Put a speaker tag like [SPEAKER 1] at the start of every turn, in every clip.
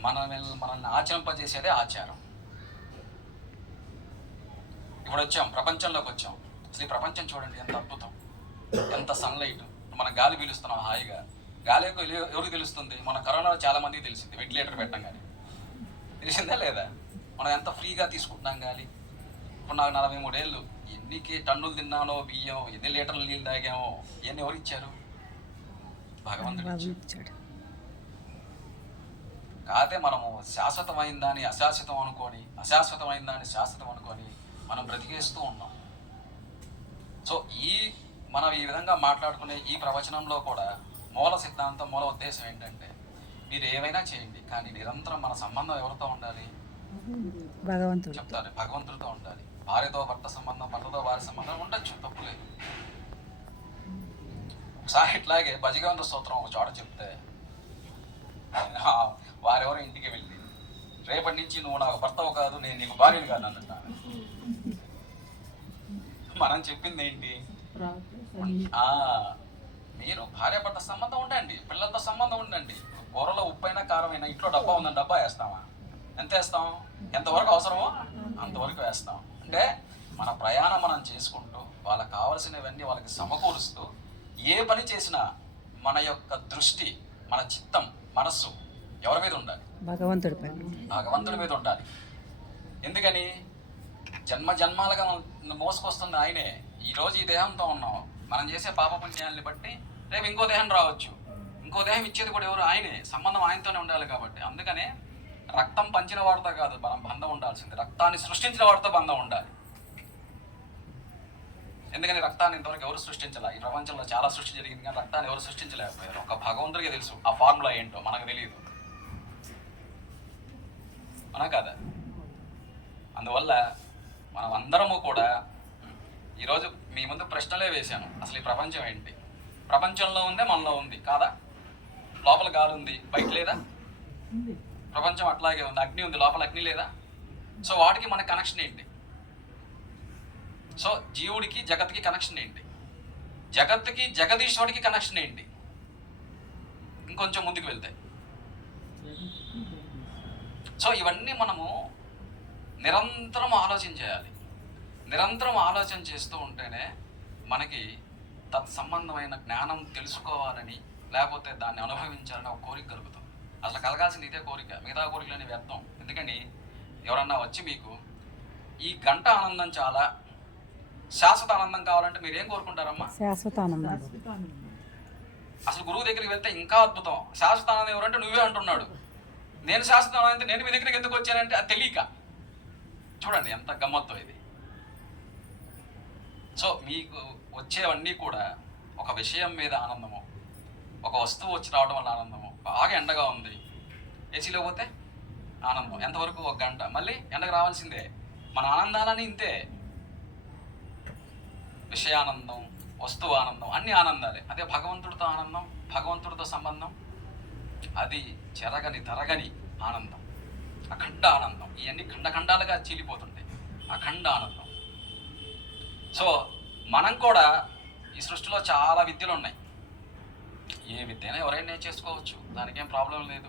[SPEAKER 1] మన మనల్ని ఆచరింపజేసేదే ఆచారం. ఇప్పుడు వచ్చాం ప్రపంచంలోకి వచ్చాం. అసలు ఈ ప్రపంచం చూడండి ఎంత అద్భుతం. ఎంత సన్లైట్ మన గాలి పీలుస్తున్నాం హాయిగా. గాలి ఎవరికి తెలుస్తుంది? మన కరోనా చాలా మందికి తెలిసింది వెంటిలేటర్ పెట్టడం కానీ. తెలిసిందా లేదా? మనం ఎంత ఫ్రీగా తీసుకుంటున్నాం గాలి? ఇప్పుడు నాకు నలభై మూడేళ్ళు. ఎన్నికి టన్నులు తిన్నానో బియ్యం ఎన్ని లీటర్లు నీళ్ళు తాగామో ఇవన్నీ ఎవరు ఇచ్చారు? భగవంతుడు కాకపోతే మనము శాశ్వతమైన దాన్ని అశాశ్వతం అనుకొని అశాశ్వతమైన దాన్ని శాశ్వతం అనుకొని మనం బ్రతికేస్తూ ఉన్నాం. సో ఈ మనం ఈ విధంగా మాట్లాడుకునే ఈ ప్రవచనంలో కూడా మూల సిద్ధాంతం మూల ఉద్దేశం ఏంటంటే మీరు ఏవైనా చేయండి కానీ నిరంతరం మన సంబంధం ఎవరితో ఉండాలి?
[SPEAKER 2] భగవంతుడు
[SPEAKER 1] చెప్తారు భగవంతుడితో ఉండాలి. భార్యతో భర్త సంబంధం భర్తతో భార్య సంబంధం ఉండొచ్చు తప్పులేదు ఒకసారి ఇట్లాగే భజగవంత స్తోత్రం ఒక చోట చెప్తే వారెవరో ఇంటికి వెళ్ళి రేపటి నుంచి నువ్వు నాకు భర్తవు కాదు నేను నీకు భార్యను కాదు అన్నట్ట మనం చెప్పింది ఏంటి? మీరు భార్య భర్త సంబంధం ఉండండి పిల్లలతో సంబంధం ఉండండి. కూరలో ఉప్పైనా కారమైనా ఇంట్లో డబ్బా ఉందని డబ్బా వేస్తామా? ఎంత వేస్తాం? ఎంతవరకు అవసరమో అంతవరకు వేస్తాం. అంటే మన ప్రయాణం మనం చేసుకుంటూ వాళ్ళకి కావలసినవన్నీ వాళ్ళకి సమకూరుస్తూ ఏ పని చేసినా మన యొక్క దృష్టి మన చిత్తం మనస్సు ఎవరి మీద ఉండాలి?
[SPEAKER 2] భగవంతుడి
[SPEAKER 1] భగవంతుడి మీద ఉండాలి. ఎందుకని? జన్మ జన్మాలుగా మనం మోసుకొస్తుంది ఆయనే. ఈ రోజు ఈ దేహంతో ఉన్నాం. మనం చేసే పాప పుణ్యాలని బట్టి రేపు ఇంకో దేహం రావచ్చు. ఇంకో దేహం ఇచ్చేది కూడా ఎవరు? ఆయనే. సంబంధం ఆయనతోనే ఉండాలి కాబట్టి. అందుకనే రక్తం పంచిన వాడితో కాదు మనం బంధం ఉండాల్సింది. రక్తాన్ని సృష్టించిన వాడితో బంధం ఉండాలి. ఎందుకని? రక్తాన్ని ఇంతవరకు ఎవరు సృష్టించాల. ఈ ప్రపంచంలో చాలా సృష్టి జరిగింది కానీ రక్తాన్ని ఎవరు సృష్టించలేకపోయారు. ఒక భగవంతుడికి తెలుసు. ఆ ఫార్ములా ఏంటో మనకు తెలియదు. అవునా కదా అందువల్ల మనం అందరము కూడా ఈరోజు మీ ముందు ప్రశ్నలే వేశాను. అసలు ఈ ప్రపంచం ఏంటి? ప్రపంచంలో ఉందే మనలో ఉంది కాదా? లోపల గాలి ఉంది బయట లేదా? ప్రపంచం అట్లాగే ఉంది అగ్ని ఉంది లోపల అగ్ని లేదా? సో వాటికి మన కనెక్షన్ ఏంటి? సో జీవుడికి జగత్కి కనెక్షన్ ఏంటి? జగత్తుకి జగదీశ్వరుడికి కనెక్షన్ ఏంటి? ఇంకొంచెం ముందుకు వెళ్తే. సో ఇవన్నీ మనము నిరంతరం ఆలోచన చేయాలి. నిరంతరం ఆలోచన చేస్తూ ఉంటేనే మనకి తత్సంబంధమైన జ్ఞానం తెలుసుకోవాలని లేకపోతే దాన్ని అనుభవించాలని ఒక కోరిక కలుగుతుంది. అసలు కలగాల్సింది ఇదే కోరిక మిగతా కోరికలని వ్యర్థం. ఎందుకని? ఎవరన్నా వచ్చి మీకు ఈ గంట ఆనందం చాలా శాశ్వత ఆనందం కావాలంటే మీరు ఏం కోరుకుంటారమ్మా?
[SPEAKER 2] శాశ్వత ఆనందం.
[SPEAKER 1] అసలు గురువు దగ్గరికి వెళ్తే ఇంకా అద్భుతం. శాశ్వత ఆనందం ఎవరంటే నువ్వే అంటున్నాడు. నేను శాస్త్రం అంటే నేను మీ దగ్గరికి ఎందుకు వచ్చానంటే అది తెలియక. చూడండి ఎంత గమ్మత్తో ఇది. సో మీకు వచ్చేవన్నీ కూడా ఒక విషయం మీద ఆనందము ఒక వస్తువు వచ్చి రావడం వల్ల ఆనందము బాగా ఎండగా ఉంది. ఏసీలో పోతే ఆనందం. ఎంతవరకు ఒక గంట? మళ్ళీ ఎండకు రావాల్సిందే. మన ఆనందాలని ఇంతే. విషయానందం వస్తువు ఆనందం అన్ని ఆనందాలే. అదే భగవంతుడితో ఆనందం భగవంతుడితో సంబంధం అది చెరగని తరగని ఆనందం అఖండ ఆనందం. ఇవన్నీ ఖండఖండాలుగా చీలిపోతుంటాయి. అఖండ ఆనందం. సో మనం కూడా ఈ సృష్టిలో చాలా విద్యలు ఉన్నాయి. ఏ విద్య అయినా ఎవరైనా నేర్చేసుకోవచ్చు దానికి ఏం ప్రాబ్లం లేదు.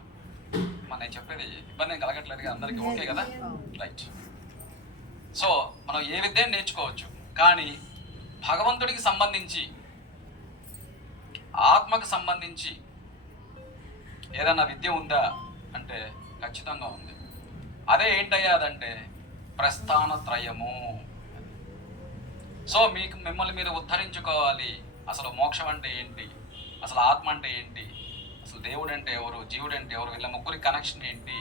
[SPEAKER 1] మన నేను చెప్పేది ఇబ్బంది ఏం కలగట్లేదు అందరికీ ఓకే కదా? రైట్ సో మనం ఏ విద్య నేర్చుకోవచ్చు? కానీ భగవంతుడికి సంబంధించి ఆత్మకు సంబంధించి ఏదన్నా విద్య ఉందా అంటే ఖచ్చితంగా ఉంది. అదే ఏంటయ్యా అదంటే ప్రస్థాన త్రయము. సో మీకు మిమ్మల్ని మీరు ఉద్ధరించుకోవాలి. అసలు మోక్షం అంటే ఏంటి? అసలు ఆత్మ అంటే ఏంటి? అసలు దేవుడు అంటే ఎవరు? జీవుడు అంటే ఎవరు? వీళ్ళ ముగ్గురి కనెక్షన్ ఏంటి?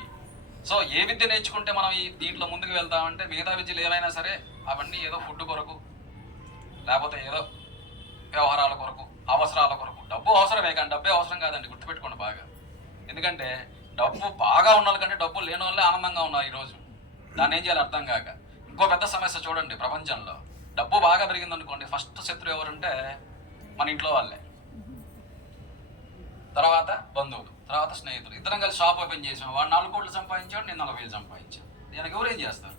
[SPEAKER 1] సో ఏ విద్య నేర్చుకుంటే మనం ఈ దీంట్లో ముందుకు వెళ్తామంటే మిగతా విద్యలు ఏవైనా సరే అవన్నీ ఏదో ఫుడ్ కొరకు లేకపోతే ఏదో వ్యవహారాల కొరకు అవసరాల కొరకు. డబ్బు అవసరమే కానీ డబ్బే అవసరం కాదండి గుర్తుపెట్టుకోండి బాగా. ఎందుకంటే డబ్బు బాగా ఉన్న వాళ్ళకంటే డబ్బు లేని వాళ్ళే ఆనందంగా ఉన్నారు ఈరోజు దాన్ని ఏం చేయాలి అర్థం కాక. ఇంకో పెద్ద సమస్య చూడండి ప్రపంచంలో. డబ్బు బాగా పెరిగింది అనుకోండి ఫస్ట్ శత్రువు ఎవరంటే మన ఇంట్లో వాళ్ళే. తర్వాత బంధువులు తర్వాత స్నేహితులు. ఇద్దరం కలిసి షాప్ ఓపెన్ చేసాం. వాడు నాలుగు కోట్లు సంపాదించాడు నేను నలభై వేలు సంపాదించాను. దానికి ఎవరు ఏం చేస్తారు?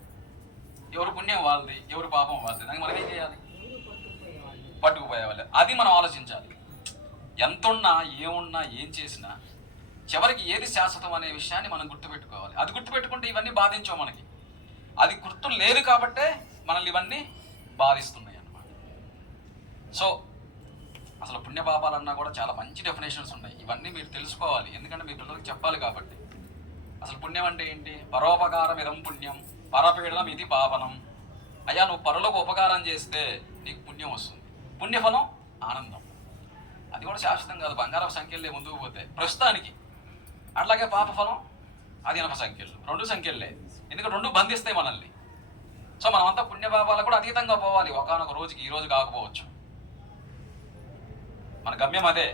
[SPEAKER 1] ఎవరు పుణ్యం వాళ్ళది ఎవరు పాపం వాళ్ళది. దానికి మనం ఏం చేయాలి? పట్టుకుపోయే వాళ్ళే. అది మనం ఆలోచించాలి. ఎంతున్నా ఏమున్నా ఏం చేసినా చివరికి ఏది శాశ్వతం అనే విషయాన్ని మనం గుర్తుపెట్టుకోవాలి. అది గుర్తుపెట్టుకుంటే ఇవన్నీ బాధించవు మనకి. అది గుర్తు లేదు కాబట్టే మనల్ని ఇవన్నీ బాధిస్తున్నాయి అన్నమాట. సో అసలు పుణ్యపాపాలన్నా కూడా చాలా మంచి డెఫినేషన్స్ ఉన్నాయి. ఇవన్నీ మీరు తెలుసుకోవాలి. ఎందుకంటే మీ పిల్లలకు చెప్పాలి కాబట్టి. అసలు పుణ్యం అంటే ఏంటి? పరోపకారం ఇదం పుణ్యం పరపీడనం ఇది పాపనం. అయ్యా నువ్వు పరులకు ఉపకారం చేస్తే నీకు పుణ్యం వస్తుంది. పుణ్యఫలం ఆనందం. అది కూడా శాశ్వతం కాదు. బంగారం సంఖ్యలే ముందుకు పోతే ప్రస్తుతానికి అట్లాగే పాపఫలం అది ఇనప సంఖ్యలు. రెండు సంఖ్యలే. ఎందుకంటే రెండు బంధిస్తాయి మనల్ని. సో మనమంతా పుణ్యపాపాలకు కూడా అతీతంగా పోవాలి. ఒకనొక రోజుకి ఈ రోజు కాకపోవచ్చు. మన గమ్యం అదే.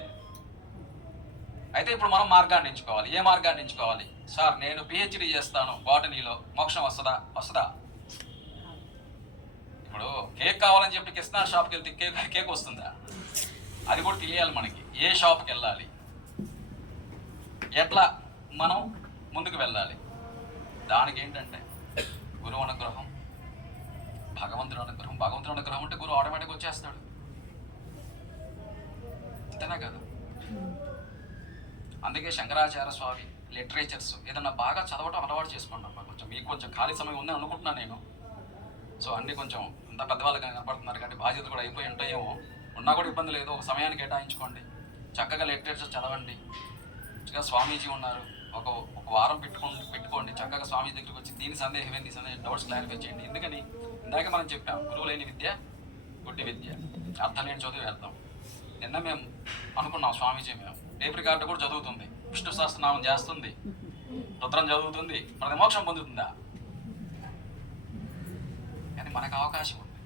[SPEAKER 1] అయితే ఇప్పుడు మనం మార్గాన్ని ఎంచుకోవాలి. ఏ మార్గాన్ని ఎంచుకోవాలి? సార్ నేను పిహెచ్డి చేస్తాను. బాటనీలో మోక్షం వస్తుందా? వస్తుందా? ఇప్పుడు కేక్ కావాలని చెప్పి కిస్నా షాప్కి వెళ్తే కేక్ కేక్ వస్తుందా? అది కూడా తెలియాలి మనకి. ఏ షాప్కి వెళ్ళాలి? ఎట్లా మనం ముందుకు వెళ్ళాలి? దానికి ఏంటంటే గురువు అనుగ్రహం భగవంతుడు అనుగ్రహం. భగవంతుడు అనుగ్రహం అంటే గురువు ఆటోమేటిక్ వచ్చేస్తాడు. అంతేనా కదా? అందుకే శంకరాచార్య స్వామి లిటరేచర్స్ ఏదన్నా బాగా చదవటం అలవాటు చేసుకోండి అమ్మా కొంచెం. మీకు కొంచెం ఖాళీ సమయం ఉంది అనుకుంటున్నాను నేను. సో అన్ని కొంచెం అంత పెద్దవాళ్ళు కనపడుతున్నారు కాబట్టి బాధ్యత కూడా అయిపోయి ఉంటాయేమో. ఉన్నా కూడా ఇబ్బంది లేదు. ఒక సమయాన్ని కేటాయించుకోండి. చక్కగా లిటరేచర్ చదవండి. చక్కగా స్వామీజీ ఉన్నారు. ఒక ఒక వారం పెట్టుకోండి పెట్టుకోండి. చక్కగా స్వామి దగ్గరికి వచ్చి దీని సందేహం ఏంది సందేహం డౌట్స్ క్లారిఫై చేయండి. ఎందుకని? ఇందాక మనం చెప్పాం గురువు లేని విద్య గుడ్డి విద్య. అర్థం లేని చదువు వెళ్తాం. నిన్న మేము అనుకున్నాం స్వామీజీ మేము. టేప్ రికార్డు కూడా చదువుతుంది. విష్ణు సహస్రనామం చేస్తుంది. రుద్రం చదువుతుంది. ప్రతి మోక్షం పొందుతుందా? కానీ మనకు అవకాశం ఉంది.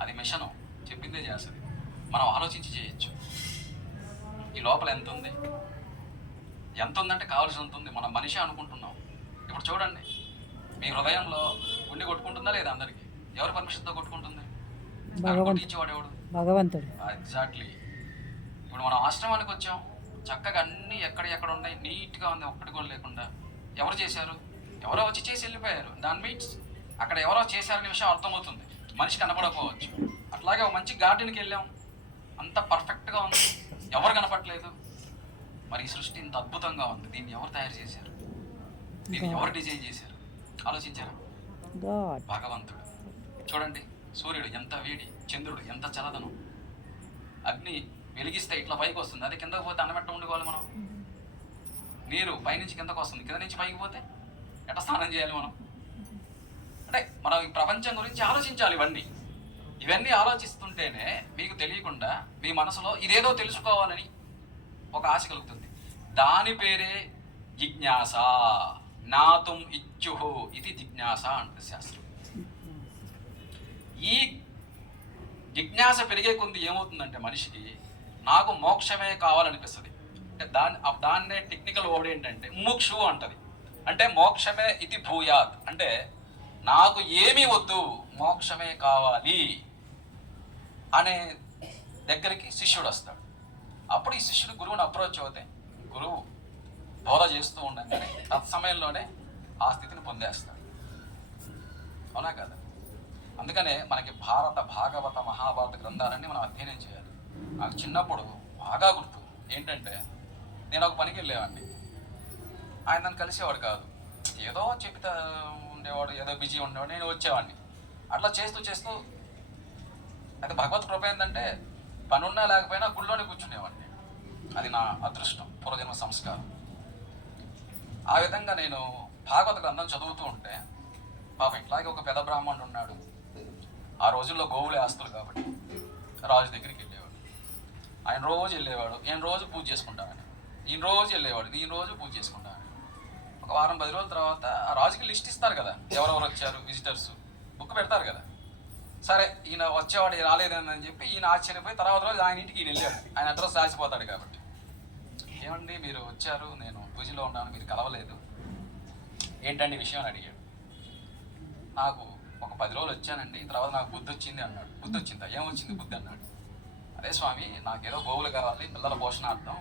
[SPEAKER 1] అది మిషను. చెప్పిందే చేస్తుంది. మనం ఆలోచించి చేయొచ్చు. ఈ లోపల ఎంత ఉంది? ఎంత ఉందంటే కావాల్సినంత ఉంది మనం మనిషి అనుకుంటున్నాం. ఇప్పుడు చూడండి మీ హృదయంలో గుండె కొట్టుకుంటుందా లేదా అందరికి? ఎవరి పర్మిషన్తో కొట్టుకుంటుంది?
[SPEAKER 2] భగవంతు.
[SPEAKER 1] ఇచ్చేవాడు ఎవడు?
[SPEAKER 2] భగవంతుడు.
[SPEAKER 1] ఎగ్జాక్ట్లీ ఇప్పుడు మనం ఆశ్రమానికి వచ్చాం. చక్కగా అన్నీ ఎక్కడ ఎక్కడ ఉన్నాయి. నీట్గా ఉంది. ఒక్కటి కూడా లేకుండా. ఎవరు చేశారు? ఎవరో వచ్చి చేసి వెళ్ళిపోయారు. దాని మీన్స్ అక్కడ ఎవరో చేశారనే విషయం అర్థమవుతుంది. మనిషి కనపడకపోవచ్చు. అట్లాగే ఒక మంచి గార్డెన్కి వెళ్ళాం. అంత పర్ఫెక్ట్గా ఉంది. ఎవరు కనపడలేదు? మరి ఈ సృష్టి ఇంత అద్భుతంగా ఉంది. దీన్ని ఎవరు తయారు చేశారు? దీన్ని ఎవరు డిజైన్ చేశారు? ఆలోచించారా? భగవంతుడు. చూడండి సూర్యుడు ఎంత వేడి చంద్రుడు ఎంత చల్లదనం. అగ్ని వెలిగిస్తే ఇట్లా పైకి వస్తుంది. అది కిందకు పోతే అన్నమెట్ట ఉండుకోవాలి మనం? నీరు పైనుంచి కిందకు వస్తుంది. కింద నుంచి పైకి పోతే ఎట్లా స్నానం చేయాలి మనం? అంటే మనం ఈ ప్రపంచం గురించి ఆలోచించాలి ఇవన్నీ. ఇవన్నీ ఆలోచిస్తుంటేనే మీకు తెలియకుండా మీ మనసులో ఇదేదో తెలుసుకోవాలని ఒక ఆశ కలుగుతుంది. దాని పేరే జిజ్ఞాస. నాతుం ఇచ్చుహు ఇది జిజ్ఞాస అంటుంది శాస్త్రం. ఈ జిజ్ఞాస పెరిగే కొద్ది ఏమవుతుందంటే మనిషికి నాకు మోక్షమే కావాలనిపిస్తుంది. అంటే దాని దాన్నే టెక్నికల్ వర్డ్ ఏంటంటే ముక్షు అంటది. అంటే మోక్షమే ఇది భూయాత్. అంటే నాకు ఏమీ వద్దు మోక్షమే కావాలి అనే దగ్గరికి శిష్యుడు వస్తాడు. అప్పుడు ఈ శిష్యుడు గురువుని అప్రోచ్ అవుతాయి గురువు బోధ చేస్తూ ఉండగానే తత్సమయంలోనే ఆ స్థితిని పొందేస్తాడు. అవునా కదా? అందుకనే మనకి భారత భాగవత మహాభారత గ్రంథాలన్నీ మనం అధ్యయనం చేయాలి. నాకు చిన్నప్పుడు బాగా గుర్తు. ఏంటంటే నేను ఒక పనికి వెళ్ళేవాడిని. ఆయన నన్ను కలిసేవాడు కాదు. ఏదో చెప్తా ఉండేవాడు ఏదో బిజీ ఉండేవాడు నేను వచ్చేవాడిని. అట్లా చేస్తూ చేస్తూ అయితే భగవత్ కృప ఏంటంటే పని లేకపోయినా గుళ్ళోనే కూర్చునేవాడిని. అది నా అదృష్టం పూర్వజన్మ సంస్కారం. ఆ విధంగా నేను భాగవత గ్రంథం చదువుతూ ఉంటే పాప ఇట్లాగే ఒక పెద్ద బ్రాహ్మణుడు ఉన్నాడు. ఆ రోజుల్లో గోవులే ఆస్తులు కాబట్టి రాజు దగ్గరికి వెళ్ళేవాడు. ఆయన రోజు వెళ్ళేవాడు నేను రోజు పూజ చేసుకుంటాను ఈయన రోజు వెళ్ళేవాడు ఈయన రోజు పూజ చేసుకుంటాను ఒక వారం పది రోజుల తర్వాత ఆ రాజుకి లిస్ట్ ఇస్తారు కదా ఎవరెవరు వచ్చారు విజిటర్స్ బుక్ పెడతారు కదా. సరే ఈయన వచ్చేవాడు రాలేదని చెప్పి ఈయన ఆశ్చర్యపోయి తర్వాత రోజు ఆయన ఇంటికి ఈయన వెళ్ళాడు. ఆయన అడ్రస్ రాసిపోతాడు కాబట్టి. ఏమండి మీరు వచ్చారు నేను పూజలో ఉన్నాను మీరు కలవలేదు. ఏంటండి విషయం అని అడిగాడు. నాకు ఒక పది రోజులు వచ్చానండి తర్వాత నాకు బుద్ధి వచ్చింది అన్నాడు. బుద్ధి వచ్చిందా? ఏమొచ్చింది బుద్ధి అన్నాడు. అదే స్వామి నాకేదో గోవులు కావాలి పిల్లల పోషణార్థం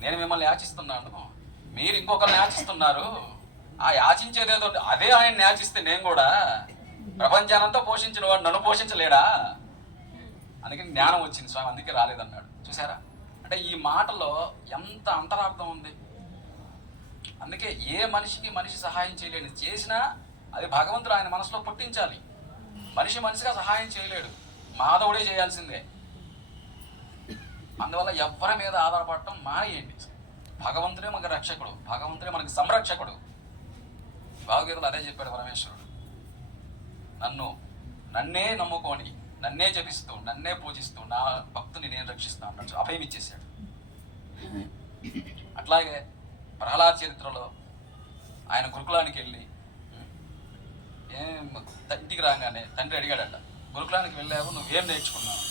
[SPEAKER 1] నేను మిమ్మల్ని యాచిస్తున్నాను. మీరు ఇంకొకరిని యాచిస్తున్నారు. ఆ యాచించేదేదో అదే ఆయన యాచిస్తే నేను కూడా ప్రపంచానంతా పోషించిన వాడు నన్ను పోషించలేడా? అందుకని జ్ఞానం వచ్చింది. స్వామి అందుకే రాలేదన్నాడు. చూసారా అంటే ఈ మాటలో ఎంత అంతరార్థం ఉంది? అందుకే ఏ మనిషికి మనిషి సహాయం చేయలేడు చేసినా అది భగవంతుడు ఆయన మనసులో పుట్టించాలి. మనిషి మనిషిగా సహాయం చేయలేడు. మాధవుడే చేయాల్సిందే. అందువల్ల ఎవ్వరి మీద ఆధారపడటం మానేయండి. భగవంతుడే మనకి రక్షకుడు. భగవంతుడే మనకి సంరక్షకుడు. భావగీతలు అదే చెప్పాడు పరమేశ్వరుడు. నన్ను నన్నే నమ్ముకొని నన్నే జపిస్తూ నన్నే పూజిస్తూ నా భక్తుని నేను రక్షిస్తాను అన్నట్టు అభయం ఇచ్చేసాడు అట్లాగే ప్రహ్లాద్ చరిత్రలో ఆయన గురుకులానికి వెళ్ళి ఏం ఇంటికి రాగానే తండ్రి అడిగాడట గురుకులానికి వెళ్ళావు నువ్వేం నేర్చుకున్నావు?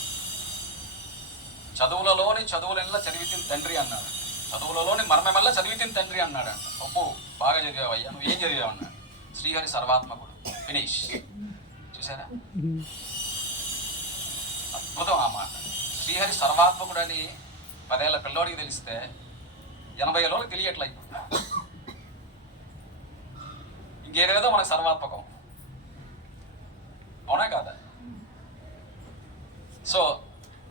[SPEAKER 1] చదువులలోని చదువులెల్లా చదివితిన తండ్రి అన్నాడు. చదువులలోని మర్మమెల్లా చదివితిన తండ్రి అన్నాడు అంట అప్పు బాగా చదివావయ్యా నువ్వు చదివావు? అన్నాడు. శ్రీహరి సర్వాత్మకుడు. ఫినిష్. చూసారా అద్భుతం ఆ మాట. శ్రీహరి సర్వాత్మకుడు అని పదేళ్ళ పిల్లోడికి తెలిస్తే ఎనభై ఏళ్ళకి తెలియట్లే ఇప్పుడు ఇంకేదేదో మనకు సర్వాత్మకం. అవునా కాదా? సో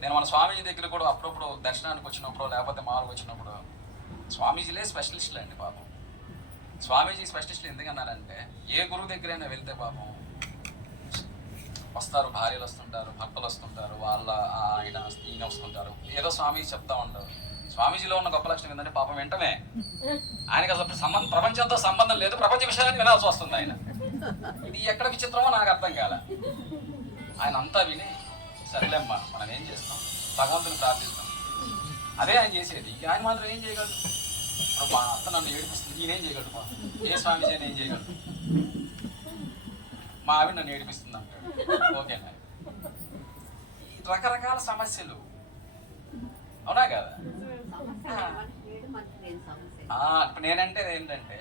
[SPEAKER 1] నేను మన స్వామీజీ దగ్గర కూడా అప్పుడప్పుడు దర్శనానికి వచ్చినప్పుడు లేకపోతే మాలకు వచ్చినప్పుడు స్వామీజీలే స్పెషలిస్టులు అండి పాపం. స్వామీజీ స్పెషలిస్టులు ఎందుకన్నారంటే ఏ గురువు దగ్గరైనా వెళ్తే పాపం వస్తారు భార్యలు వస్తుంటారు భక్తులు వస్తుంటారు వాళ్ళ ఆయన ఈయన వస్తుంటారు. ఏదో స్వామీజీ చెప్తా ఉంటారు స్వామీజీలో ఉన్న గొప్ప లక్షణం ఏంటంటే పాపం వెంటనే ఆయనకి అసలు సంబంధం ప్రపంచంతో సంబంధం లేదు ప్రపంచ విషయాన్ని వినాల్సి వస్తుంది ఆయన. ఇది ఎక్కడ విచిత్రమో నాకు అర్థం కాల. ఆయన అంతా విని సరేలేమ్మా మనం ఏం చేస్తాం? భగవంతుని ప్రార్థిస్తాం. అదే ఆయన చేసేది. ఇంకా ఆయన మాత్రం ఏం చేయగలడు? మా అత్త నన్ను ఏడిపిస్తుంది. నేనేం చేయగలడు ఏ స్వామీజీ ఏం చేయగలడు మా ఆవిడ నన్ను ఏడిపిస్తుంది అంటాడు ఓకే రకరకాల సమస్యలు. అవునా కదా? ఇప్పుడు నేనంటే ఏంటంటే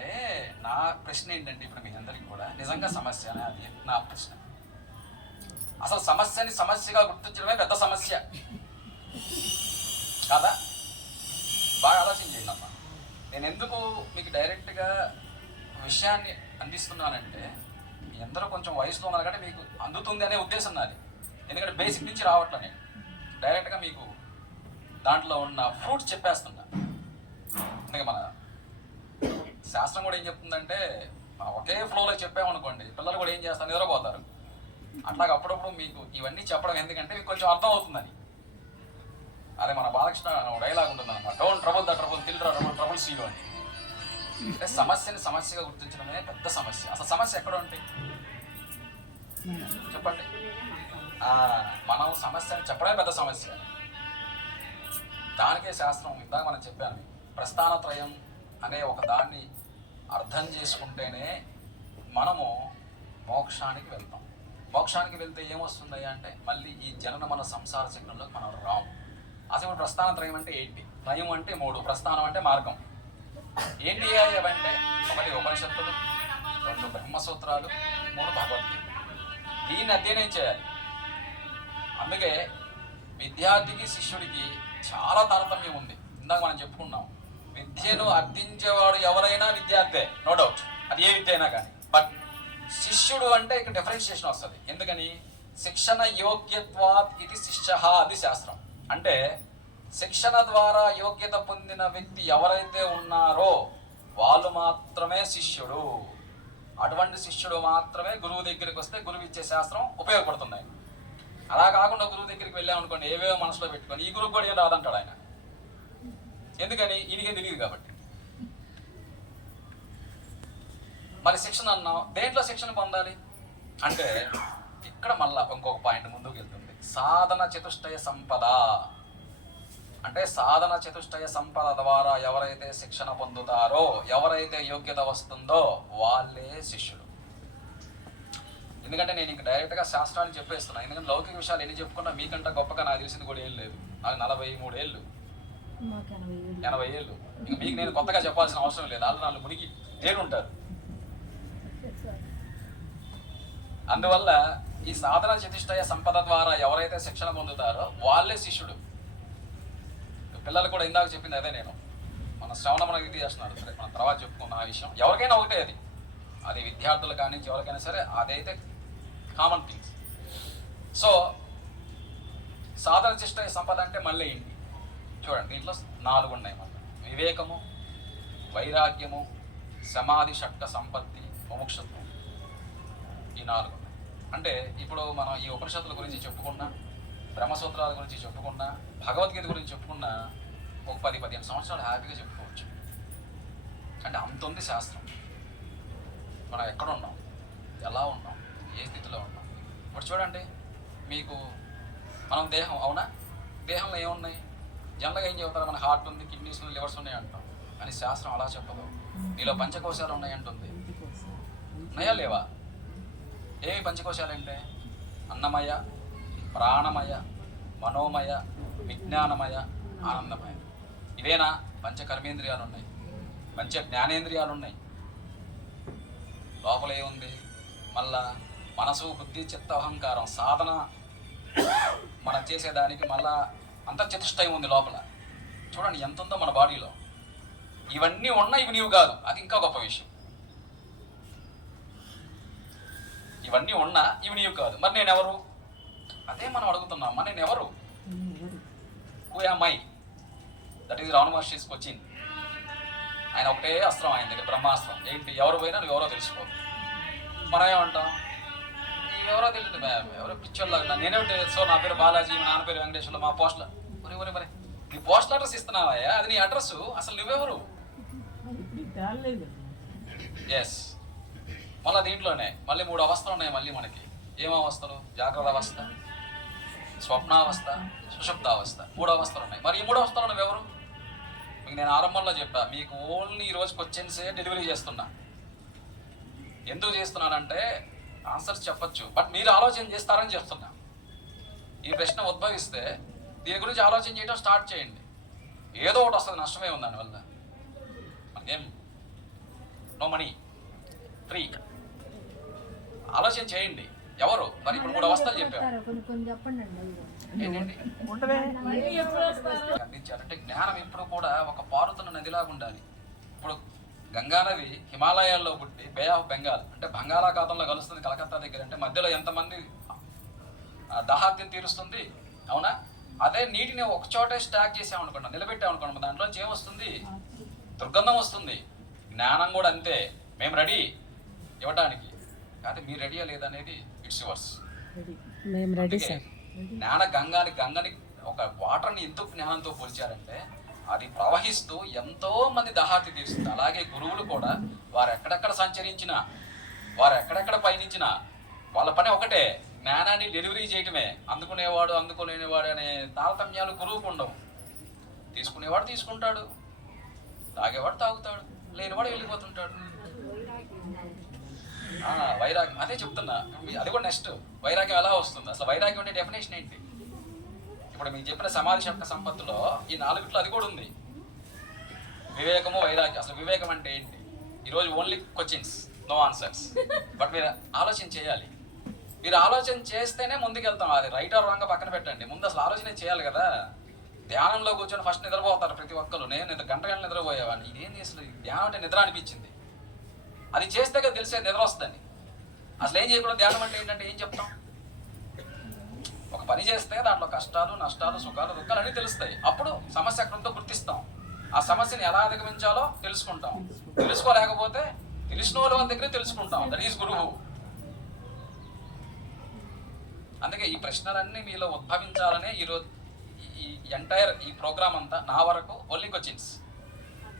[SPEAKER 1] నా ప్రశ్న ఏంటంటే ఇప్పుడు మీ అందరికి కూడా నిజంగా సమస్య అనే అది నా ప్రశ్న. అసలు సమస్యని సమస్యగా గుర్తించడమే పెద్ద సమస్య. కాదా? బాగా ఆలోచించండి అమ్మా. నేను ఎందుకు మీకు డైరెక్ట్గా విషయాన్ని అందిస్తున్నానంటే ఎందరో కొంచెం వయసులో ఉన్నారు కంటే మీకు అందుతుంది అనే ఉద్దేశం నాది. ఎందుకంటే బేసిక్ నుంచి రావట్లే నేను. డైరెక్ట్గా మీకు దాంట్లో ఉన్న ఫ్రూట్స్ చెప్పేస్తున్నా. అందుకే మన శాస్త్రం కూడా ఏం చెప్తుందంటే ఒకే ఫ్లోలో చెప్పామనుకోండి పిల్లలు కూడా ఏం చేస్తారు? నిద్రపోతారు. అట్లాగే అప్పుడప్పుడు మీకు ఇవన్నీ చెప్పడం ఎందుకంటే మీకు కొంచెం అర్థం అవుతుందని. అదే మన బాలకృష్ణ డైలాగ్ ఉంటుంది అనమాట don't trouble the trouble till trouble trouble see you అని. అంటే సమస్యని సమస్యగా గుర్తించడమే పెద్ద సమస్య. అసలు సమస్య ఎక్కడ ఉంటాయి? చెప్పండి. మనం మనం సమస్యని చెప్పడమే పెద్ద సమస్య. దానికే శాస్త్రం ఇందాక మనం చెప్పాను ప్రస్థానత్రయం అనే ఒక దాన్ని అర్థం చేసుకుంటేనే మనము మోక్షానికి వెళ్తాం. మోక్షానికి వెళ్తే ఏమొస్తుంది అంటే మళ్ళీ ఈ జనన మన సంసార చక్రంలోకి మనం రాము. అసలు ప్రస్థాన త్రయం అంటే ఏంటి? త్రయం అంటే మూడు ప్రస్థానం అంటే మార్గం. ఏంటి అంటే ఒకటి ఉపనిషత్తులు రెండు బ్రహ్మసూత్రాలు మూడు భగవద్గీత. దీన్ని అధ్యయనం చేయాలి. అందుకే విద్యార్థికి శిష్యుడికి చాలా తారతమ్యం ఉంది. ఇందాక మనం చెప్పుకున్నాం. విద్యను అర్థించేవాడు ఎవరైనా విద్యార్థే నో డౌట్ అది ఏ విద్య అయినా కానీ. బట్ శిష్యుడు అంటే ఇక్కడ డిఫరెన్షియేషన్ వస్తుంది. ఎందుకని? శిక్షణ యోగ్యత్వాత్ ఇది శిష్య అది శాస్త్రం. అంటే శిక్షణ ద్వారా యోగ్యత పొందిన వ్యక్తి ఎవరైతే ఉన్నారో వాళ్ళు మాత్రమే శిష్యుడు. అటువంటి శిష్యుడు మాత్రమే గురువు దగ్గరికి వస్తే గురువు ఇచ్చే శాస్త్రం ఉపయోగపడుతున్నాయి. అలా కాకుండా గురువు దగ్గరికి వెళ్ళామనుకోండి ఏవేవో మనసులో పెట్టుకొని ఈ గురువు కూడా ఏం రాదంటాడు ఆయన. ఎందుకని? ఈయనకేం తెలియదు కాబట్టి. మరి శిక్షణ అన్నాం. దేంట్లో శిక్షణ పొందాలి? అంటే ఇక్కడ మళ్ళా ఇంకొక పాయింట్ ముందుకు వెళ్తుంది. సాధన చతుష్టయ సంపద. అంటే సాధన చతుష్టయ సంపద ద్వారా ఎవరైతే శిక్షణ పొందుతారో ఎవరైతే యోగ్యత వస్తుందో వాళ్ళే శిష్యుడు ఎందుకంటే నేను ఇంక డైరెక్ట్గా శాస్త్రాలు చెప్పేస్తున్నా. ఎందుకంటే లౌకిక విషయాలు ఎన్ని చెప్పుకున్నా మీకంటే గొప్పగా నాకు తెలిసింది కూడా ఏం లేదు. నాకు నలభై మూడేళ్ళు ఎనభై ఏళ్ళు. ఇంక మీకు నేను కొత్తగా చెప్పాల్సిన అవసరం లేదు. వాళ్ళు నాలుగు మునిగి తేలుంటారు అందువల్ల ఈ సాధన చతుష్టయ సంపద ద్వారా ఎవరైతే శిక్షణ పొందుతారో వాళ్ళే శిష్యుడు. పిల్లలు కూడా ఇందాక చెప్పింది అదే నేను. మన శ్రవణ మనకి ఇది చేస్తున్నారు. సరే మనం తర్వాత చెప్పుకున్న ఆ విషయం. ఎవరికైనా ఒకటే అది. అది విద్యార్థులు కానీ ఎవరికైనా సరే అదైతే కామన్ థింగ్స్ సో సాధన చతుష్టయ సంపద అంటే మళ్ళీ ఏంటి? చూడండి దీంట్లో నాలుగు ఉన్నాయి మళ్ళీ వివేకము వైరాగ్యము సమాధి షట్ట సంపత్తి ముముక్షత్వం ఈ నాలుగు ఉన్నాయి. అంటే ఇప్పుడు మనం ఈ ఉపనిషత్తుల గురించి చెప్పుకున్నా బ్రహ్మసూత్రాల గురించి చెప్పుకున్నా భగవద్గీత గురించి చెప్పుకున్నా ఒక పది పదిహేను సంవత్సరాలు హ్యాపీగా చెప్పుకోవచ్చు. అంటే అంత ఉంది శాస్త్రం. మనం ఎక్కడ ఉన్నాం? ఎలా ఉన్నాం? ఏ స్థితిలో ఉన్నాం? ఇప్పుడు చూడండి మీకు మనం దేహం అవునా? దేహంలో ఏమున్నాయి? జనరల్గా ఏం చెబుతారు? మన హార్ట్ ఉంది కిడ్నీస్ ఉంది లివర్స్ ఉన్నాయి అంటాం. కానీ శాస్త్రం అలా చెప్పదు. నీలో పంచకోశాలు ఉన్నాయి అంటుంది. ఉన్నాయా లేవా? ఏమి పంచకోశాలు అంటే? అన్నమయ్య ప్రాణమయ మనోమయ విజ్ఞానమయ ఆనందమయ. ఇవేనా? పంచ కర్మేంద్రియాలు ఉన్నాయి పంచ జ్ఞానేంద్రియాలు ఉన్నాయి లోపల ఏముంది? మళ్ళా మనసు బుద్ధి చిత్త అహంకారం సాధన మనం చేసేదానికి మళ్ళా అంత చతుష్టయం ఉంది లోపల. చూడండి ఎంత ఉందో మన బాడీలో. ఇవన్నీ ఉన్నా ఇవి నీవు కాదు. అది ఇంకా గొప్ప విషయం. ఇవన్నీ ఉన్నా ఇవి నీవు కాదు. మరి నేను ఎవరు అదే మనం అడుగుతున్నాం. మరి నేను ఎవరు? Who am I that is Ravana Maharshi's Cochin ఆయన ఒకటే అస్త్రం ఆయన దగ్గర బ్రహ్మాస్త్రం. ఏంటి? ఎవరు పోయినా నువ్వు ఎవరో తెలుసుకో మనం ఏమంటాం? "ఈ ఎవరో తెలియదు. ఎవరో పిచ్చోళ్ళగా నేనే సో నా పేరు బాలాజీ మా నాన్న పేరు వెంకటేశ్వర్లు మా పోస్టుల. ఒరే ఒరే మరి నీ పోస్టల్ అడ్రస్ ఇస్తున్నావా అది నీ అడ్రస్? అసలు నువ్వెవరు? ఎస్ మళ్ళీ దీంట్లోనే మళ్ళీ మూడు అవస్థలు ఉన్నాయి మళ్ళీ మనకి. ఏం అవస్థలు? జాగ్రత్త అవస్థ. స్వప్నావస్థ సుషుప్తావస్థ మూడు అవస్థలు ఉన్నాయి మరి ఈ మూడు అవస్థలు నువ్వెవరు మీకు నేను ఆరంభంలో చెప్పా మీకు ఓన్లీ ఈ రోజు క్వశ్చన్సే డెలివరీ చేస్తున్నా. ఎందుకు చేస్తున్నానంటే ఆన్సర్స్ చెప్పచ్చు బట్ మీరు ఆలోచన చేస్తారని చెప్తున్నా. ఈ ప్రశ్న ఉద్భవిస్తే దీని గురించి ఆలోచన చేయడం స్టార్ట్ చేయండి. ఏదో ఒకటి వస్తుంది నష్టమే ఉంది దానివల్ల. మనకేం? నో మనీ ఫ్రీ ఆలోచన చేయండి. ఎవరు? మరి ఇప్పుడు మూడు అవస్థలు చెప్పాము ఏంటండి? అందించారంటే జ్ఞానం ఎప్పుడు కూడా ఒక పారుతున్న నదిలాగా ఉండాలి. ఇప్పుడు గంగా నది హిమాలయాల్లో పుట్టి బే ఆఫ్ బెంగాల్ అంటే బంగాళాఖాతంలో కలుస్తుంది కలకత్తా దగ్గర అంటే మధ్యలో ఎంతమంది ఆ, దాహార్తిని తీరుస్తుంది? అవునా? అదే నీటిని ఒక చోటే స్టాక్ చేసామనుకోండి నిలబెట్టామనుకోండి దాంట్లో ఏమొస్తుంది దుర్గంధం వస్తుంది. జ్ఞానం కూడా అంతే. మేము రెడీ ఇవ్వడానికి కానీ మీరు రెడీయా లేదనేది ఇట్స్ యువర్స్.
[SPEAKER 2] మేము రెడీ
[SPEAKER 1] అందుకే
[SPEAKER 2] సార్
[SPEAKER 1] జ్ఞాన గంగాని గంగని ఒక వాటర్ని ఎందుకు జ్ఞానంతో పోల్చారంటే అది ప్రవహిస్తూ ఎంతో మంది దహార్తి తీరుస్తుంది. అలాగే గురువులు కూడా వారు ఎక్కడెక్కడ సంచరించినా వారు ఎక్కడెక్కడ పయనించినా వాళ్ళ పని ఒకటే జ్ఞానాన్ని డెలివరీ చేయటమే. అందుకునేవాడు అందుకోలేనివాడు అనే తారతమ్యాలు గురువుకు ఉండవు. తీసుకునేవాడు తీసుకుంటాడు తాగేవాడు తాగుతాడు లేనివాడు వెళ్ళిపోతుంటాడు. వైరాగ్యం. అదే చెప్తున్నా. అది కూడా నెక్స్ట్ వైరాగ్యం ఎలా వస్తుంది? అసలు వైరాగ్యం అంటే డెఫినేషన్ ఏంటి? ఇప్పుడు మీకు చెప్పిన సమాధి శబ్ద సంపత్తులో ఈ నాలుగిట్లో అది కూడా ఉంది. వివేకము వైరాగ్యం. అసలు వివేకం అంటే ఏంటి? ఈరోజు only questions no answers but మీరు ఆలోచన చేయాలి. మీరు ఆలోచన చేస్తేనే ముందుకెళ్తాం. అది రైట్ ఆర్ రాంగ్ పక్కన పెట్టండి. ముందు అసలు ఆలోచన చేయాలి కదా. ధ్యానంలో కూర్చొని ఫస్ట్ నిద్రపోతారు ప్రతి ఒక్కరు నేను నిద్ర గంట గంట నిద్రపోయేవాడిని. ఇదేంటి అసలు ధ్యానం అంటే నిద్ర అనిపించింది. అది చేస్తే కదా తెలిసే నిద్ర వస్తుందని అసలు ఏం చేయకుండా ధ్యానం అంటే ఏంటంటే ఏం చెప్తాం? ఒక పని చేస్తే దాంట్లో కష్టాలు నష్టాలు సుఖాలు దుఃఖాలు అన్నీ తెలుస్తాయి. అప్పుడు సమస్య ఎక్కడంతో గుర్తిస్తాం. ఆ సమస్యని ఎలా అధిగమించాలో తెలుసుకుంటాం. తెలుసుకోలేకపోతే తెలిసిన వాళ్ళ దగ్గరే తెలుసుకుంటాం. దట్ ఈస్ గురువు. అందుకే ఈ ప్రశ్నలన్నీ మీలో ఉద్భవించాలనే ఈరోజు ఈ ఎంటైర్ ఈ ప్రోగ్రామ్ అంతా నా వరకు ఓన్లీ క్వశ్చన్స్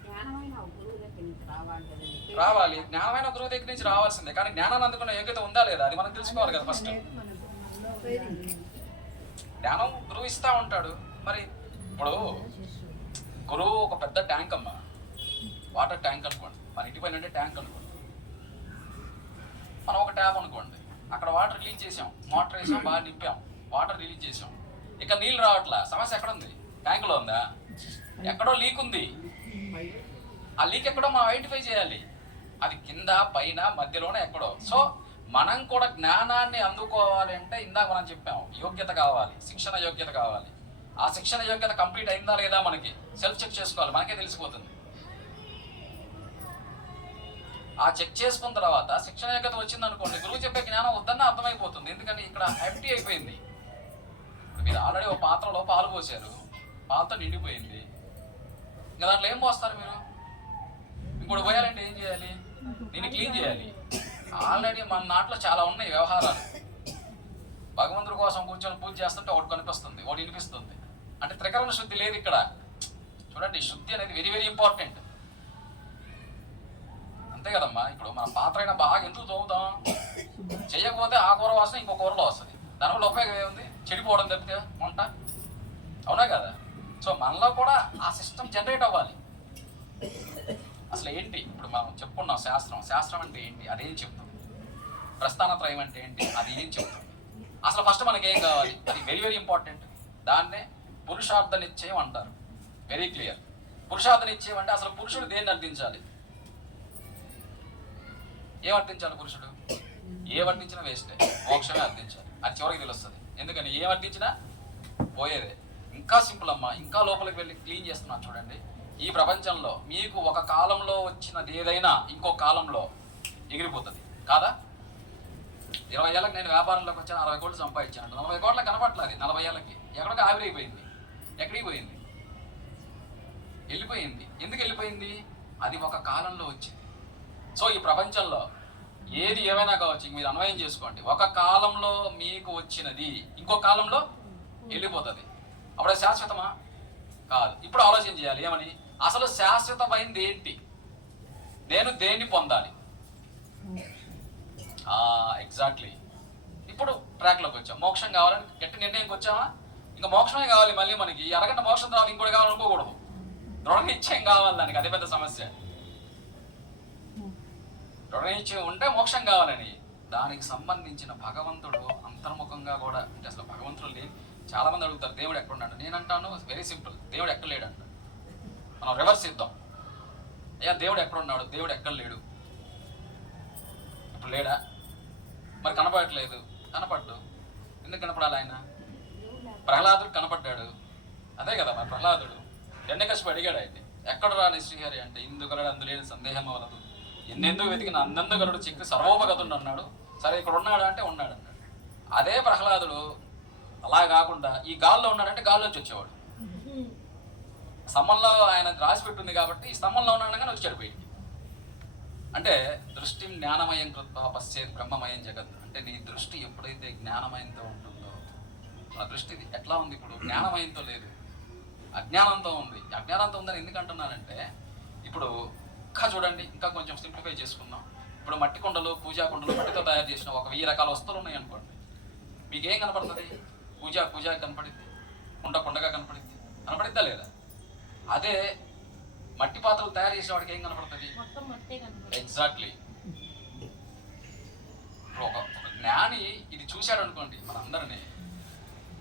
[SPEAKER 3] జ్ఞానమైన గురువు దగ్గర నుంచి రావాలి కదండి.
[SPEAKER 1] రావాలి. జ్ఞానమైన గురువు దగ్గర నుంచి రావాల్సిందే. కానీ జ్ఞానాన్ని అందుకున్న యోగ్యత ఉందా లేదా? అది మనం తెలుసుకోవాలి కదా ఫస్ట్ జ్ఞానం గురువు ఇస్తా ఉంటాడు. మరి ఇప్పుడు గురువు ఒక పెద్ద ట్యాంక్ అమ్మా. వాటర్ ట్యాంక్ అనుకోండి. మన ఇంటి పైన అంటే ట్యాంక్ అనుకోండి. మనం ఒక ట్యాప్ అనుకోండి. అక్కడ వాటర్ రిలీజ్ చేసాం. మోటార్ వేసాం బాగా నింపాం. వాటర్ రిలీజ్ చేసాం. ఇక నీళ్ళు రావట్లా? సమస్య ఎక్కడ ఉంది ట్యాంకులో ఉందా? ఎక్కడో లీక్ ఉంది. ఆ లీక్ ఎక్కడో మనం ఐడెంటిఫై చేయాలి. అది కింద పైన మధ్యలోనే ఎక్కడో. సో మనం కూడా జ్ఞానాన్ని అందుకోవాలి అంటే ఇందాక మనం చెప్పాం యోగ్యత కావాలి శిక్షణ యోగ్యత కావాలి. ఆ శిక్షణ యోగ్యత కంప్లీట్ అయిందా లేదా మనకి? సెల్ఫ్ చెక్ చేసుకోవాలి మనకే తెలిసిపోతుంది. ఆ చెక్ చేసుకున్న తర్వాత శిక్షణ యోగ్యత వచ్చింది అనుకోండి గురువు చెప్పే జ్ఞానం వద్దన్న అర్థమైపోతుంది. ఎందుకని ఇక్కడ ఎంటీ అయిపోయింది. మీరు ఆల్రెడీ ఒక పాత్రలో పాలు పోసారు పాలతో నిండిపోయింది. ఇంకా దాంట్లో ఏం పోస్తారు మీరు? ఇంకోటి పోయాలంటే ఏం చేయాలి? దీన్ని క్లీన్ చేయాలి. ఆల్రెడీ మన నాట్లో చాలా ఉన్నాయి వ్యవహారాలు. భగవంతుడి కోసం కూర్చొని పూజ చేస్తుంటే ఒకటి కనిపిస్తుంది ఒకటి వినిపిస్తుంది. అంటే త్రికరణ శుద్ధి లేదు ఇక్కడ. చూడండి శుద్ధి అనేది వెరీ వెరీ ఇంపార్టెంట్ అంతే కదమ్మా ఇప్పుడు మన పాత్ర అయినా బాగా ఎందుకు తోముతాం? చేయకపోతే ఆ కూర వాసన ఇంకో కూరలో వస్తుంది. దానివల్ల ఉపయోగం ఏముంది? చెడిపోవడం తప్పితే వంట? అవునా కదా? సో మనలో కూడా ఆ సిస్టమ్ జనరేట్ అవ్వాలి. అసలు ఏంటి? ఇప్పుడు మనం చెప్పుకున్నాం శాస్త్రం. శాస్త్రం అంటే ఏంటి? అదేం చెప్తుంది ప్రస్థానత్రయం అంటే ఏంటి? అది ఏం చెప్తుంది అసలు ఫస్ట్ మనకి ఏం కావాలి? అది వెరీ వెరీ ఇంపార్టెంట్ దాన్నే పురుషార్థ నిశ్చయం అంటారు. వెరీ క్లియర్ పురుషార్థ నిశ్చయం అంటే అసలు పురుషుడు దేన్ని అర్థించాలి? ఏం అర్థించాలి పురుషుడు? ఏ వర్ణించినా వేస్టే. మోక్షమే అర్థించాలి. అది చివరికి తెలుస్తుంది. ఎందుకని? ఏ వర్ణించినా పోయేదే. ఇంకా సింపుల్ అమ్మా. ఇంకా లోపలికి వెళ్ళి క్లీన్ చేస్తున్నాను చూడండి. ఈ ప్రపంచంలో మీకు ఒక కాలంలో వచ్చినది ఏదైనా ఇంకో కాలంలో ఎగిరిపోతుంది. కాదా? ఇరవై ఏళ్ళకి నేను వ్యాపారంలోకి వచ్చాను అరవై కోట్లు సంపాదించాను. నలభై కోట్ల కనపట్లేదు నలభై ఏళ్ళకి. ఎక్కడికి ఆవిరైపోయింది ఎక్కడికి పోయింది? వెళ్ళిపోయింది. ఎందుకు వెళ్ళిపోయింది? అది ఒక కాలంలో వచ్చింది. సో ఈ ప్రపంచంలో ఏది ఏమైనా కావచ్చు మీరు అన్వయం చేసుకోండి. ఒక కాలంలో మీకు వచ్చినది ఇంకో కాలంలో వెళ్ళిపోతుంది. అప్పుడే శాశ్వతమా? కాదు. ఇప్పుడు ఆలోచన చేయాలి. ఏమని? అసలు శాశ్వతమైంది ఏంటి? నేను దేన్ని పొందాలి? ఎగ్జాక్ట్లీ ఇప్పుడు ట్రాక్లోకి వచ్చాం. మోక్షం కావాలని గట్టి నిర్ణయంకి వచ్చామా? ఇంకా మోక్షమే కావాలి మళ్ళీ మనకి. అరగంట మోక్షం తర్వాత ఇంకోటి కావాలనుకోకూడదు దృఢ నిశ్చయం కావాలి దానికి. అదే పెద్ద సమస్య. దృఢ నిశ్చయం ఉంటే మోక్షం కావాలని. దానికి సంబంధించిన భగవంతుడు అంతర్ముఖంగా కూడా అంటే అసలు భగవంతుడు లేని చాలా మంది అడుగుతారు దేవుడు ఎక్కడున్నాడు నేను అంటాను వెరీ సింపుల్ దేవుడు ఎక్కడ లేడు మనం రివర్స్ ఇద్దాం అయ్యా దేవుడు ఎక్కడున్నాడు దేవుడు ఎక్కడ లేడు? ఇప్పుడు లేడా? మరి కనపడట్లేదు. కనపడ్డు. ఎందుకు కనపడాలి ఆయన? ప్రహ్లాదుడు కనపడ్డాడు. అదే కదా మరి ప్రహ్లాదుడు. ఎండకశిపు అడిగాడు ఆయన ఎక్కడ రాని శ్రీహరి అంటే ఇందుకలడు అందులేని సందేహం అవలదు. ఎన్నెందుకు వెతికిన అందందుగలడు చిక్కి సర్వోపగతుడు అన్నాడు. సరే ఇక్కడ ఉన్నాడు అంటే ఉన్నాడు అన్నాడు. అదే ప్రహ్లాదుడు అలా కాకుండా ఈ గాల్లో ఉన్నాడంటే గాల్లోంచి వచ్చేవాడు. స్తంభంలో ఆయన రాసి పెట్టుంది కాబట్టి స్తంభంలో ఉండగానే వచ్చాడు బయటికి అంటే దృష్టి జ్ఞానమయం కృత్వ పశ్చేత్ బ్రహ్మమయం జగత్. అంటే నీ దృష్టి ఎప్పుడైతే జ్ఞానమయంతో ఉంటుందో నా దృష్టి ఎట్లా ఉంది ఇప్పుడు? జ్ఞానమయంతో లేదు. అజ్ఞానంతో ఉంది. అజ్ఞానంతో ఉందని ఎందుకు అంటున్నానంటే ఇప్పుడు ఇంకా చూడండి ఇంకా కొంచెం సింప్లిఫై చేసుకుందాం. ఇప్పుడు మట్టి కుండలు పూజా కుండలు మట్టితో తయారు చేసిన ఒక వెయ్యి రకాల వస్తువులు ఉన్నాయి అనుకోండి. మీకేం కనపడుతుంది? పూజ పూజ కనపడింది కుండ కుండగా కనపడింది కనపడిద్దా లేదా? అదే మట్టి పాత్రలు తయారు చేసిన వాడికి ఏం కనపడుతుంది? ఎగ్జాక్ట్లీ ఒక జ్ఞాని ఇది చూశాడు అనుకోండి మనందరినీ.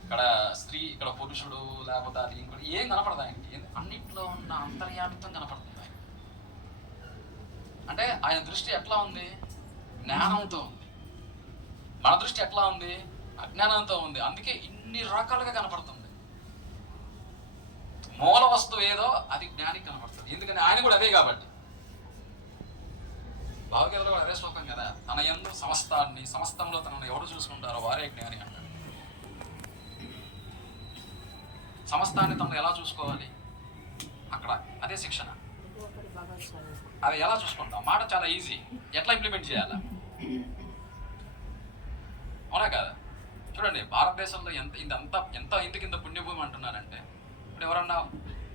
[SPEAKER 1] ఇక్కడ స్త్రీ ఇక్కడ పురుషుడు లేకపోతే అది ఇంకోటి ఏం కనపడదు ఆయనకి. అన్నిట్లో ఉన్న అంతర్యామిత్వం కనపడుతుంది ఆయన అంటే ఆయన దృష్టి ఎట్లా ఉంది? జ్ఞానంతో ఉంది. మన దృష్టి ఎట్లా ఉంది? అజ్ఞానంతో ఉంది. అందుకే ఇన్ని రకాలుగా కనపడుతుంది. మూల వస్తువు ఏదో అది జ్ఞానికి కనపడుతుంది ఎందుకని ఆయన కూడా అదే కాబట్టి. భావగీతలో కూడా అదే శ్లోకం కదా తన ఎందు సమస్తాన్ని సమస్తంలో తనను ఎవరు చూసుకుంటారో వారే జ్ఞాని అంటారు. సమస్తాన్ని తను ఎలా చూసుకోవాలి? అక్కడ అదే శిక్షణ. అది ఎలా చూసుకుంటాం? మాట చాలా ఈజీ ఎట్లా ఇంప్లిమెంట్ చేయాలా? అవునా కదా? చూడండి భారతదేశంలో ఎంత ఇంత ఎంత ఇంతకి ఇంత పుణ్యభూమి అంటున్నారంటే ఇప్పుడు ఎవరన్నా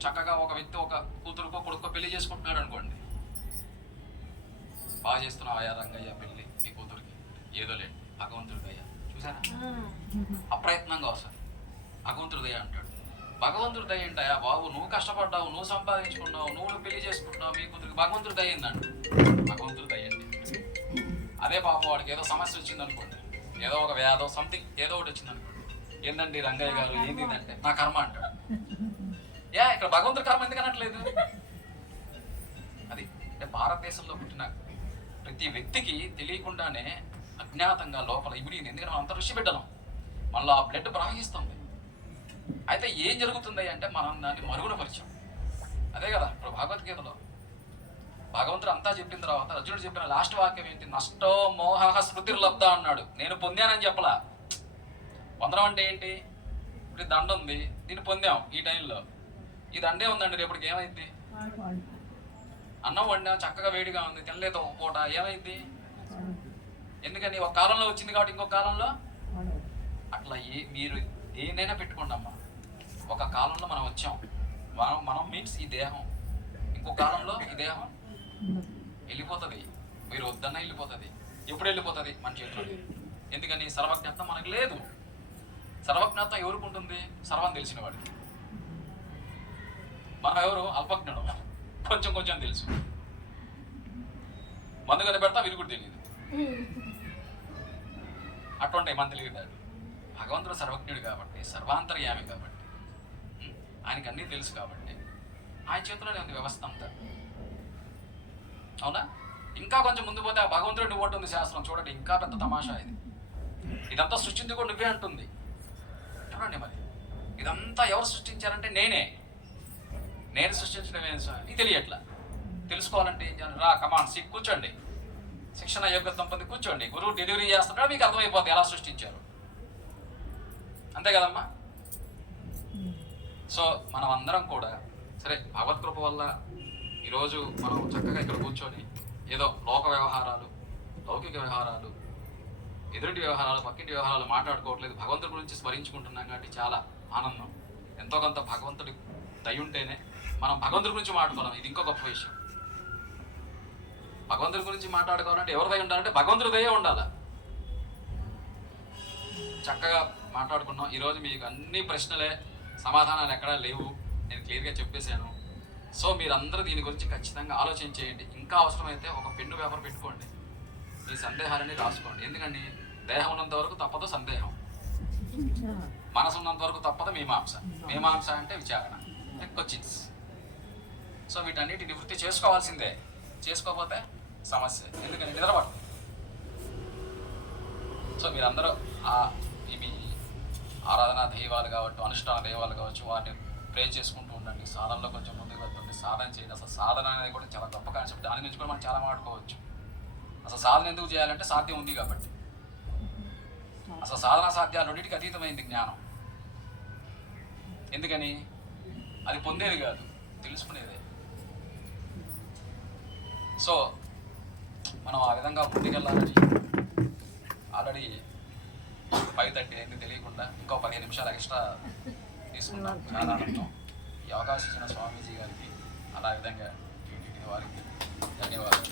[SPEAKER 1] చక్కగా ఒక వ్యక్తి ఒక కూతురుకో కొడుకో పెళ్ళి చేసుకుంటున్నాడు అనుకోండి. బాగా చేస్తున్నావు అయ్యా రంగయ్య పెళ్ళి మీ కూతురికి. ఏదో లేండి భగవంతుడి అయ్యా చూసారా అప్రయత్నంగా వస్తుంది భగవంతుడి దయ అంటాడు. భగవంతుడి దయ ఏంటయ్యా బాబు? నువ్వు కష్టపడ్డావు నువ్వు సంపాదించుకున్నావు నువ్వు పెళ్ళి చేసుకుంటున్నావు మీ కూతురికి భగవంతుడి దయ ఏందండి భగవంతుడి దయ అండి అదే పాపం వాడికి ఏదో సమస్య వచ్చింది అనుకోండి ఏదో ఒక వ్యాధో సంథింగ్ ఏదో ఒకటి వచ్చింది అనుకోండి ఏందండి రంగయ్య గారు? ఏంది ఇదంటే? నా కర్మ అంటాడు. ఇక్కడ భగవంతుడు కర్మ ఎందుకు అనట్లేదు? అది అంటే భారతదేశంలో పుట్టిన ప్రతి వ్యక్తికి తెలియకుండానే అజ్ఞాతంగా లోపల ఇమిడి ఎందుకంటే మనం అంత ఋషి బిడ్డలం. మనలో ఆ బ్లడ్ ప్రవహిస్తుంది. అయితే ఏం జరుగుతుంది అంటే మనం దాన్ని మరుగున పరిచయం అదే కదా ఇప్పుడు భగవద్గీతలో. భగవంతుడు అంతా చెప్పిన తర్వాత అర్జునుడు చెప్పిన లాస్ట్ వాక్యం ఏంటి? నష్టో మోహ స్మృతిర్లబ్ధ అన్నాడు. నేను పొందానని చెప్పలా. పొందడం అంటే ఏంటి? ఇప్పుడు దండ ఉంది దీన్ని పొందాం ఈ టైంలో ఇది అండే ఉందండి రేపటికి ఏమైంది? అన్నం వండా చక్కగా వేడిగా ఉంది తినలేదు ఒక పూట ఏమైంది? ఎందుకని ఒక కాలంలో వచ్చింది కాబట్టి ఇంకొక కాలంలో? అట్లా ఏ మీరు దేనైనా పెట్టుకోండి అమ్మా. ఒక కాలంలో మనం వచ్చాం. మనం మనం మీన్స్ ఈ దేహం. ఇంకో కాలంలో ఈ దేహం వెళ్ళిపోతుంది. మీరు వద్దన్నా వెళ్ళిపోతుంది. ఎప్పుడు వెళ్ళిపోతుంది? మన చేతిలో ఎందుకని సర్వజ్ఞత్వం మనకు లేదు. సర్వజ్ఞత్వం ఎవరికి ఉంటుంది? సర్వం తెలిసిన వాడికి. మనం ఎవరు అల్పజ్ఞుడు. కొంచెం కొంచెం తెలుసు. మందు కనిపెడతా వీరు కూడా తెలియదు అటువంటి మన తెలియదు భగవంతుడు సర్వజ్ఞుడు కాబట్టి సర్వాంతర్యామి కాబట్టి. ఆయనకి అన్నీ తెలుసు కాబట్టి ఆయన చేతిలోనే ఉంది వ్యవస్థ అంతా. అవునా? ఇంకా కొంచెం ముందు పోతే ఆ భగవంతుడు నువ్వు ఉంటుంది శాస్త్రం. చూడండి ఇంకా పెద్ద తమాషా ఇది. ఇదంతా సృష్టింది కూడా నువ్వే అంటుంది. చూడండి మరి. ఇదంతా ఎవరు సృష్టించారంటే నేనే. నేను సృష్టించడం ఏం? నీకు తెలియట్లా. తెలుసుకోవాలంటే ఏం చేయాలి? రా కమాన్ సిక్ కూర్చోండి. శిక్షణ యోగ్యత్వం పొంది కూర్చోండి. గురువు డెలివరీ చేస్తున్నాడు మీకు అర్థమైపోద్ది ఎలా సృష్టించారు. అంతే కదమ్మా? సో మనం అందరం కూడా సరే భగవత్కృప వల్ల ఈరోజు మనం చక్కగా ఇక్కడ కూర్చొని ఏదో లోక వ్యవహారాలు లౌకిక వ్యవహారాలు ఎదుటి వ్యవహారాలు పక్కింటి వ్యవహారాలు మాట్లాడుకోవట్లేదు. భగవంతుడి గురించి స్మరించుకుంటున్నాం కాబట్టి చాలా ఆనందం. ఎంతో కొంత భగవంతుడి దయ ఉంటేనే మనం భగవంతుడి గురించి మాట్లాడుకోవాలి ఇది ఇంకో గొప్ప విషయం. భగవంతుడి గురించి మాట్లాడుకోవాలంటే ఎవరి దయ ఉండాలంటే భగవంతుడి దయ ఉండాలి. చక్కగా మాట్లాడుకున్నాం. ఈరోజు మీకు అన్ని ప్రశ్నలే సమాధానాలు ఎక్కడా లేవు. నేను క్లియర్గా చెప్పేశాను. సో మీరందరూ దీని గురించి ఖచ్చితంగా ఆలోచన చేయండి. ఇంకా అవసరమైతే ఒక పెన్ను పేపర్ పెట్టుకోండి. మీ సందేహాలని రాసుకోండి. ఎందుకండి? దేహం ఉన్నంత వరకు తప్పదు సందేహం. మనసు ఉన్నంత వరకు తప్పదు మీమాంస. మీమాంస అంటే విచారణ. క్వశ్చన్స్. సో వీటన్నిటి నివృత్తి చేసుకోవాల్సిందే. చేసుకోకపోతే సమస్య. ఎందుకని నిద్రపడు సో మీరందరూ ఆ మీ ఆరాధన దైవాలు కావచ్చు అనుష్ఠాన దైవాలు కావచ్చు వాటిని ప్రే చేసుకుంటూ ఉండండి. సాధనలో కొంచెం ముందుకు వెళ్తుంటే సాధన చేయండి. అసలు సాధన అనేది కూడా చాలా గొప్ప కాన్సెప్ట్. దాని గురించి కూడా మనం చాలా మాట్లాడుకోవచ్చు. అసలు సాధన ఎందుకు చేయాలంటే సాధ్యం ఉంది కాబట్టి. అసలు సాధన సాధ్యాలు రెండింటికి అతీతమైంది జ్ఞానం. ఎందుకని? అది పొందేది కాదు. తెలుసుకునేదే. సో మనం ఆ విధంగా ముందుకెళ్ళాలని ఆల్రెడీ ఫైవ్ థర్టీ అయింది తెలియకుండా ఇంకో పదిహేను నిమిషాలు ఎక్స్ట్రా తీసుకున్నాం చాలా ఆనందం ఈ అవకాశం ఇచ్చిన స్వామీజీ గారికి అలా విధంగా వారికి ధన్యవాదాలు.